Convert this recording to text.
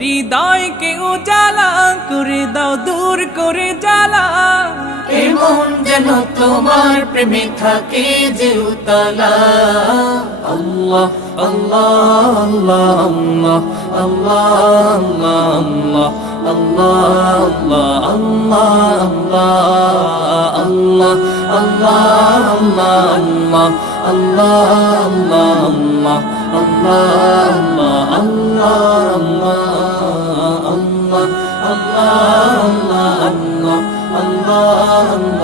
হৃদয়কে উজালা করে দাও, দূর করে জ্বালা। এমন যেন তোমার প্রেমে থাকে যে উতলা। আল্লাহ আল্লাহ আল্লাহ আল্লাহ আল্লাহ আল্লাহ আল্লাহ আল্লাহ আল্লাহ আল্লাহ আল্লাহ আল্লাহ আল্লাহ আল্লাহ আল্লাহ আল্লাহ আল্লাহ আল্লাহ আল্লাহ